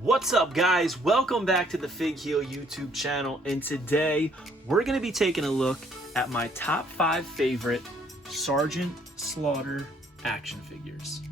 What's up, guys? Welcome back to the Fig Heel YouTube channel, and today we're going to be taking a look at my top 5 favorite Sgt Slaughter action figures.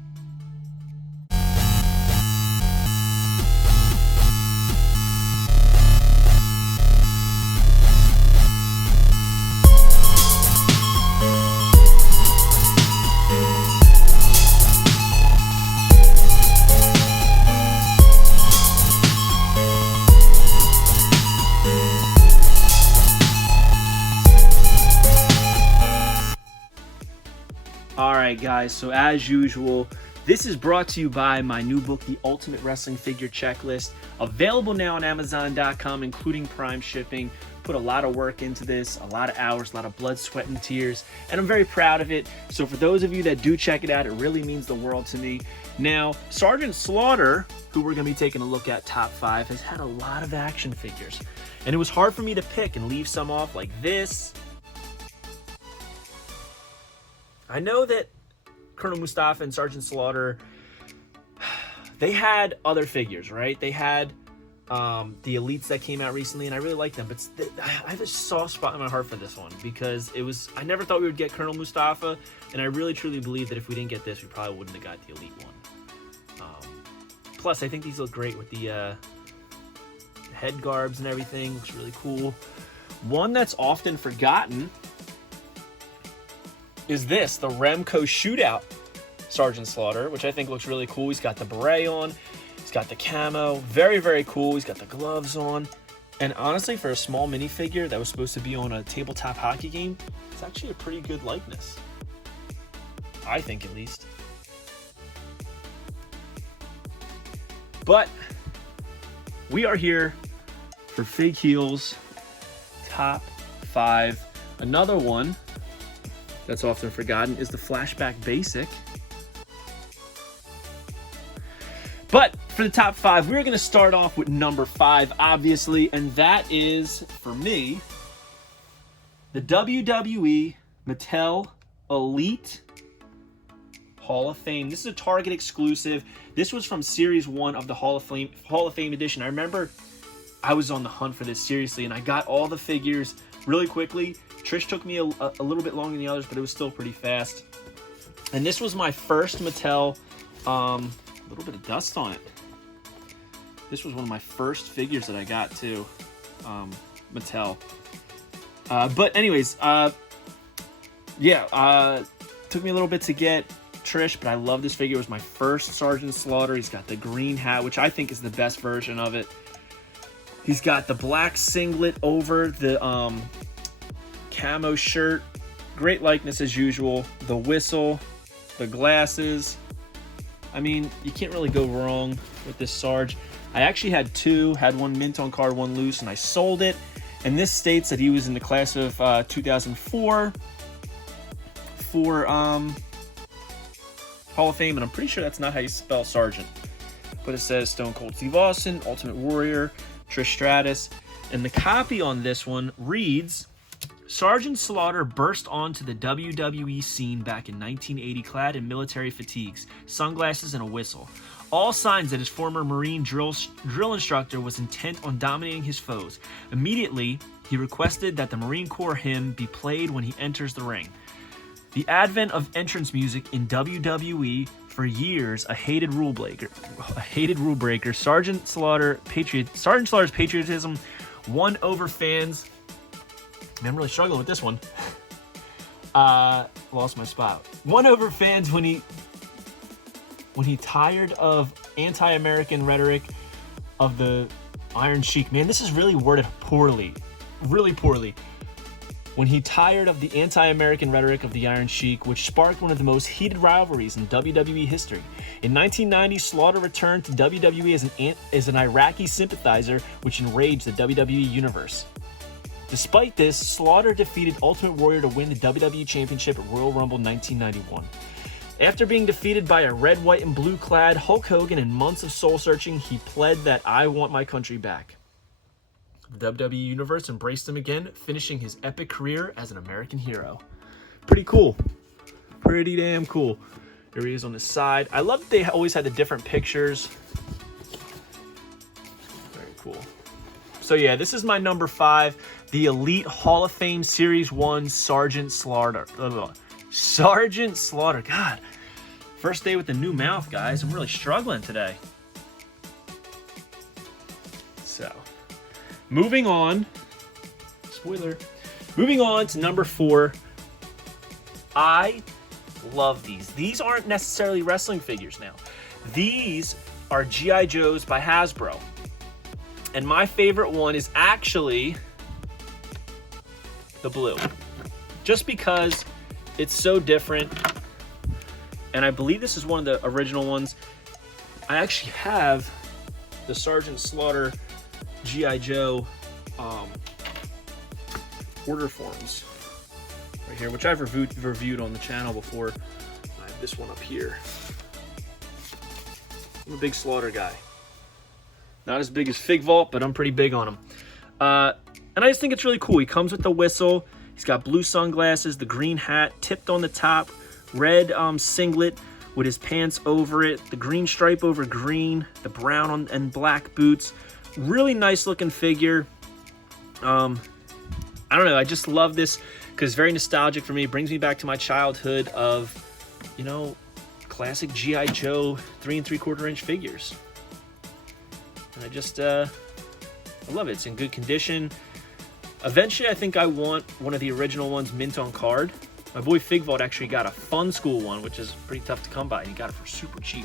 Alright guys, so as usual, this is brought to you by my new book, The Ultimate Wrestling Figure Checklist, available now on Amazon.com, including Prime shipping. Put a lot of work into this, a lot of hours, a lot of blood, sweat, and tears, and I'm very proud of it. So for those of you that do check it out, it really means the world to me. Now, Sgt Slaughter, who we're going to be taking a look at top 5, has had a lot of action figures, and it was hard for me to pick and leave some off like this. I know that Colonel Mustafa and Sgt Slaughter, they had other figures, right? They had the Elites that came out recently, and I really like them. But I have a soft spot in my heart for this one because I never thought we would get Colonel Mustafa, and I really truly believe that if we didn't get this, we probably wouldn't have got the Elite one. Plus, I think these look great with the head garbs and everything. Looks really cool. One that's often forgotten is this, the Remco Shootout Sgt Slaughter, which I think looks really cool. He's got the beret on, he's got the camo, very, very cool. He's got the gloves on, and honestly, for a small minifigure that was supposed to be on a tabletop hockey game, it's actually a pretty good likeness. I think, at least. But we are here for Fig Heel's top 5. Another one that's often forgotten is the Flashback Basic. But for the top 5, we're going to start off with number 5, obviously, and that is, for me, the WWE Mattel Elite Hall of Fame. This is a Target exclusive. This was from Series 1 of the Hall of Fame edition. I remember I was on the hunt for this, seriously, and I got all the figures really quickly. Trish took me a little bit longer than the others, but it was still pretty fast. And this was my first Mattel, a little bit of dust on it. This was one of my first figures that I got too, Mattel. But anyways, took me a little bit to get Trish, but I love this figure. It was my first Sgt Slaughter. He's got the green hat, which I think is the best version of it. He's got the black singlet over the camo shirt, great likeness as usual, the whistle, the glasses. I mean, you can't really go wrong with this Sarge. I actually had two, had one mint on card, one loose, and I sold it. And this states that he was in the class of 2004 for Hall of Fame, and I'm pretty sure that's not how you spell Sergeant. But it says Stone Cold Steve Austin, Ultimate Warrior, Trish Stratus, and the copy on this one reads, Sgt Slaughter burst onto the WWE scene back in 1980 clad in military fatigues, sunglasses, and a whistle. All signs that his former Marine drill instructor was intent on dominating his foes. Immediately, he requested that the Marine Corps hymn be played when he enters the ring. The advent of entrance music in WWE, for years a hated rule breaker, Sgt Slaughter's patriotism won over fans. Man, I'm really struggling with this one. Lost my spot. Won over fans when he tired of anti-American rhetoric of the Iron Sheik. Man, this is really worded poorly. Really poorly. When he tired of the anti-American rhetoric of the Iron Sheik, which sparked one of the most heated rivalries in WWE history. In 1990, Slaughter returned to WWE as an Iraqi sympathizer, which enraged the WWE universe. Despite this, Slaughter defeated Ultimate Warrior to win the WWE Championship at Royal Rumble 1991. After being defeated by a red, white, and blue-clad Hulk Hogan and months of soul-searching, he pled that I want my country back. The WWE Universe embraced him again, finishing his epic career as an American hero. Pretty cool. Pretty damn cool. Here he is on the side. I love that they always had the different pictures So yeah, this is my number 5, the Elite Hall of Fame Series 1 Sgt Slaughter. Sgt Slaughter. God, first day with the new mouth, guys. I'm really struggling today. So, moving on. Spoiler. Moving on to number 4. I love these. These aren't necessarily wrestling figures now. These are G.I. Joes by Hasbro. And my favorite one is actually the blue. Just because it's so different. And I believe this is one of the original ones. I actually have the Sgt Slaughter G.I. Joe order forms right here, which I've reviewed on the channel before. I have this one up here. I'm a big Slaughter guy. Not as big as Fig Vault, but I'm pretty big on him. And I just think it's really cool. He comes with the whistle. He's got blue sunglasses, the green hat, tipped on the top, red singlet with his pants over it, the green stripe over green, the brown and black boots. Really nice looking figure. I don't know, I just love this because it's very nostalgic for me. It brings me back to my childhood of, you know, classic G.I. Joe 3 3/4 inch figures. And I just, I love it. It's in good condition. Eventually, I think I want one of the original ones mint on card. My boy Fig Vault actually got a Fun School one, which is pretty tough to come by, and he got it for super cheap.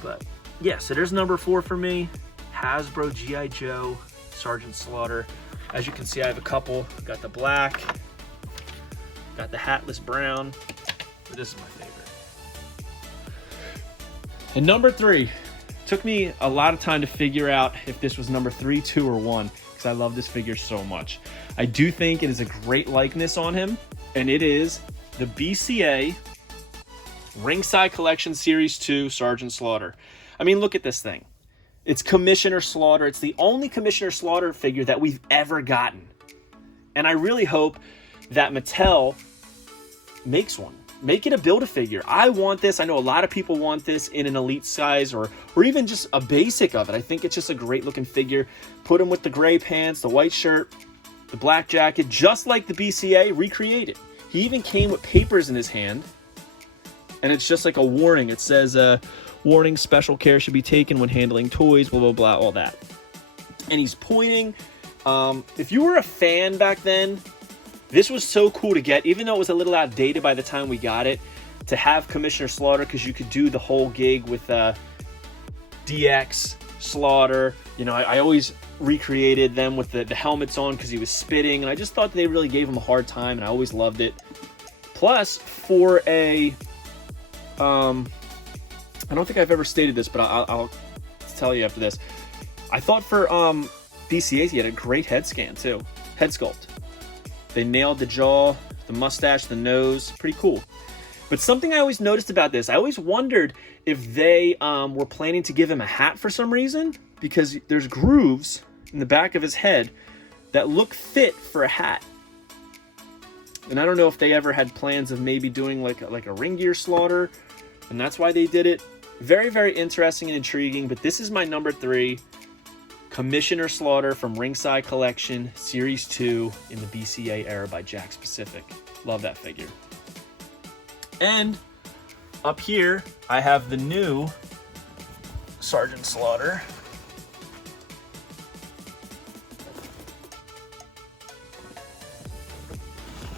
But yeah, so there's number 4 for me. Hasbro G.I. Joe Sgt Slaughter. As you can see, I have a couple. Got the black, got the hatless brown, but this is my favorite. And number 3, took me a lot of time to figure out if this was number 3, 2, or 1, because I love this figure so much. I do think it is a great likeness on him, and it is the BCA Ringside Collection Series 2 Sgt Slaughter. I mean, look at this thing. It's Commissioner Slaughter. It's the only Commissioner Slaughter figure that we've ever gotten. And I really hope that Mattel makes one. Make it a Build-A-Figure. I want this. I know a lot of people want this in an elite size or even just a basic of it. I think it's just a great looking figure. Put him with the gray pants, the white shirt, the black jacket, just like the BCA, recreated. He even came with papers in his hand. And it's just like a warning. It says, warning, special care should be taken when handling toys, blah, blah, blah, all that. And he's pointing. If you were a fan back then, this was so cool to get, even though it was a little outdated by the time we got it, to have Commissioner Slaughter, because you could do the whole gig with DX, Slaughter. You know, I always recreated them with the helmets on because he was spitting, and I just thought they really gave him a hard time, and I always loved it. Plus, for a... I don't think I've ever stated this, but I'll tell you after this. I thought for BCA's he had a great head scan too. Head sculpt. They nailed the jaw, the mustache, the nose. Pretty cool. But something I always noticed about this, I always wondered if they were planning to give him a hat for some reason, because there's grooves in the back of his head that look fit for a hat. And I don't know if they ever had plans of maybe doing like a ring gear Slaughter, and that's why they did it. Very, very interesting and intriguing, but this is my number 3, Commissioner Slaughter from Ringside Collection Series 2 in the BCA era by Jakks Pacific. Love that figure. And up here, I have the new Sgt Slaughter.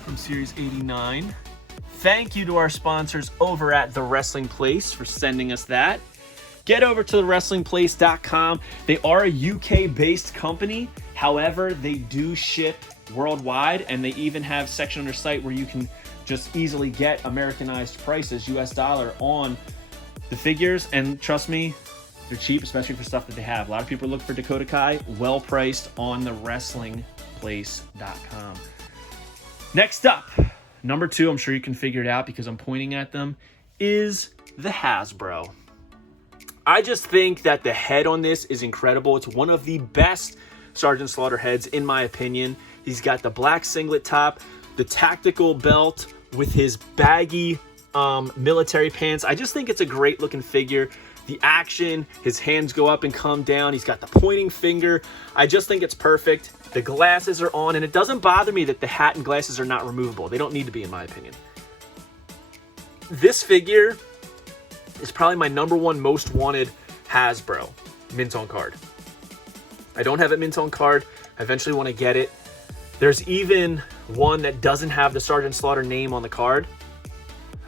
From Series 89. Thank you to our sponsors over at The Wrestling Place for sending us that. Get over to thewrestlingplace.com. They are a UK-based company. However, they do ship worldwide, and they even have a section on their site where you can just easily get Americanized prices, US dollar, on the figures. And trust me, they're cheap, especially for stuff that they have. A lot of people look for Dakota Kai, well priced on thewrestlingplace.com. Next up, number 2, I'm sure you can figure it out because I'm pointing at them, is the Hasbro. I just think that the head on this is incredible. It's one of the best Sgt Slaughter heads, in my opinion. He's got the black singlet top, the tactical belt with his baggy military pants. I just think it's a great looking figure. the action, his hands go up and come down. He's got the pointing finger. I just think it's perfect. The glasses are on, and it doesn't bother me that the hat and glasses are not removable. They don't need to be, in my opinion. This figure is probably my #1 most wanted Hasbro mint on card. I don't have it mint on card. I eventually want to get it. There's even one that doesn't have the Sgt Slaughter name on the card.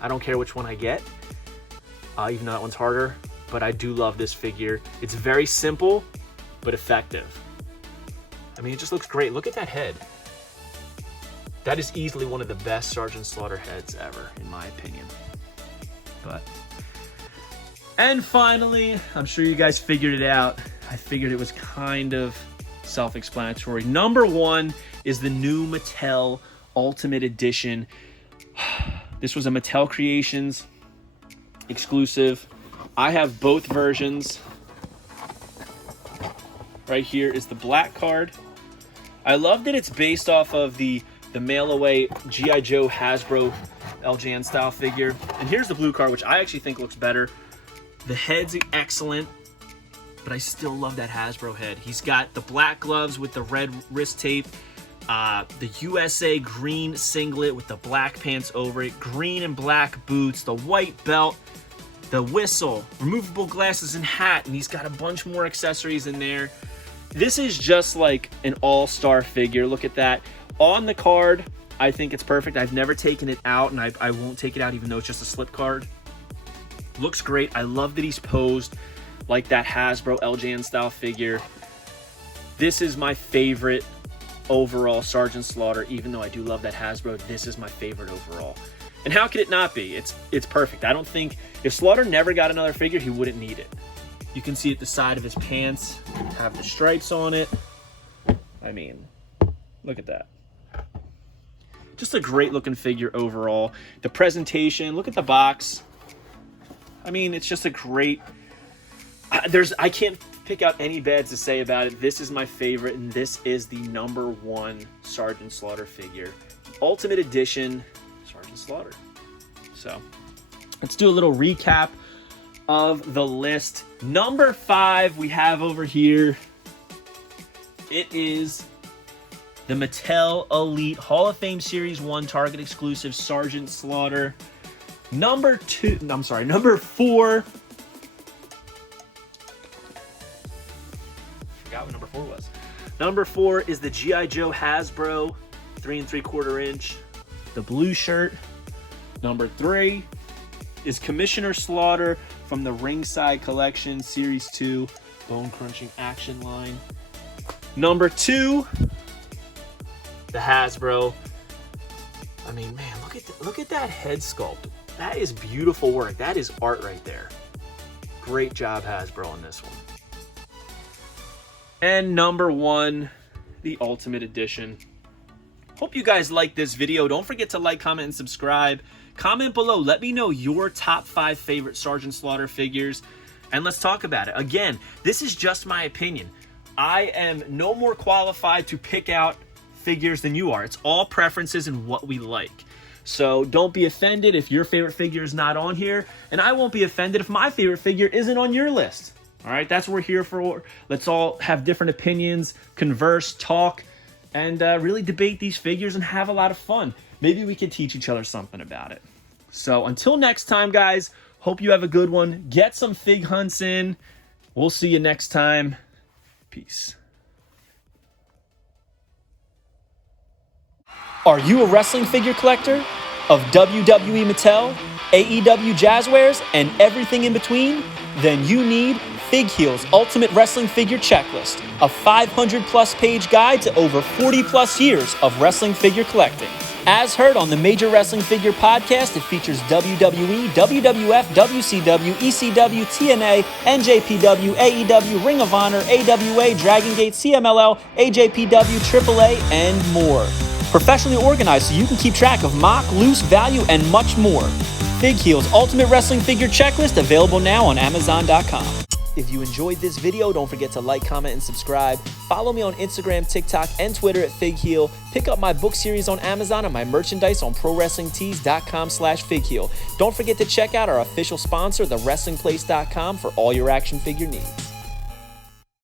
I don't care which one I get, even though that one's harder, but I do love this figure. It's very simple, but effective. I mean, it just looks great. Look at that head. That is easily one of the best Sgt Slaughter heads ever, in my opinion. And finally, I'm sure you guys figured it out. I figured it was kind of self-explanatory. #1 is the new Mattel Ultimate Edition. This was a Mattel Creations exclusive. I have both versions. Right here is the black card. I love that it's based off of the mail-away G.I. Joe Hasbro LJN style figure. And here's the blue card, which I actually think looks better. The head's excellent, but I still love that Hasbro head. He's got the black gloves with the red wrist tape, the USA green singlet with the black pants over it, green and black boots, the white belt, the whistle, removable glasses and hat, and he's got a bunch more accessories in there. This is just like an all-star figure. Look at that. On the card, I think it's perfect. I've never taken it out, and I won't take it out even though it's just a slip card. Looks great. I love that he's posed like that Hasbro LJN style figure. This is my favorite overall Sgt Slaughter. Even though I do love that Hasbro, this is my favorite overall. And how could it not be? It's perfect. I don't think, if Slaughter never got another figure, he wouldn't need it. You can see at the side of his pants, have the stripes on it. I mean, look at that. Just a great looking figure overall. The presentation, look at the box. I mean, it's just a great, I can't pick out any bad to say about it. This is my favorite, and this is the #1 Sgt Slaughter figure. Ultimate Edition Sgt Slaughter. So, let's do a little recap of the list. #5 we have over here. It is the Mattel Elite Hall of Fame Series 1 Target exclusive Sgt Slaughter. Number 4. Forgot what number 4 was. Number 4 is the G.I. Joe Hasbro 3 3/4 inch, the blue shirt. Number 3 is Commissioner Slaughter from the Ringside Collection Series 2 Bone Crunching Action Line. Number 2, the Hasbro. I mean, man, look at that head sculpt. That is beautiful work. That is art right there. Great job, Hasbro, on this one. And number 1, the Ultimate Edition. Hope you guys liked this video. Don't forget to like, comment, and subscribe. Comment below. Let me know your top 5 favorite Sgt Slaughter figures, and let's talk about it. Again, this is just my opinion. I am no more qualified to pick out figures than you are. It's all preferences and what we like. So don't be offended if your favorite figure is not on here, and I won't be offended if my favorite figure isn't on your list. All right, that's what we're here for. Let's all have different opinions, converse, talk, and really debate these figures and have a lot of fun. Maybe we can teach each other something about it. So until next time, guys, hope you have a good one. Get some fig hunts in. We'll see you next time. Peace. Are you a wrestling figure collector of WWE Mattel, AEW Jazzwares, and everything in between? Then you need Fig Heel's Ultimate Wrestling Figure Checklist, a 500-plus page guide to over 40-plus years of wrestling figure collecting. As heard on the Major Wrestling Figure podcast, it features WWE, WWF, WCW, ECW, TNA, NJPW, AEW, Ring of Honor, AWA, Dragon Gate, CMLL, AJPW, AAA, and more. Professionally organized so you can keep track of mock, loose, value, and much more. Fig Heel's Ultimate Wrestling Figure Checklist, available now on Amazon.com. If you enjoyed this video, don't forget to like, comment, and subscribe. Follow me on Instagram, TikTok, and Twitter at FigHeal. Pick up my book series on Amazon and my merchandise on ProWrestlingTees.com/FigHeal. Don't forget to check out our official sponsor, TheWrestlingPlace.com, for all your action figure needs.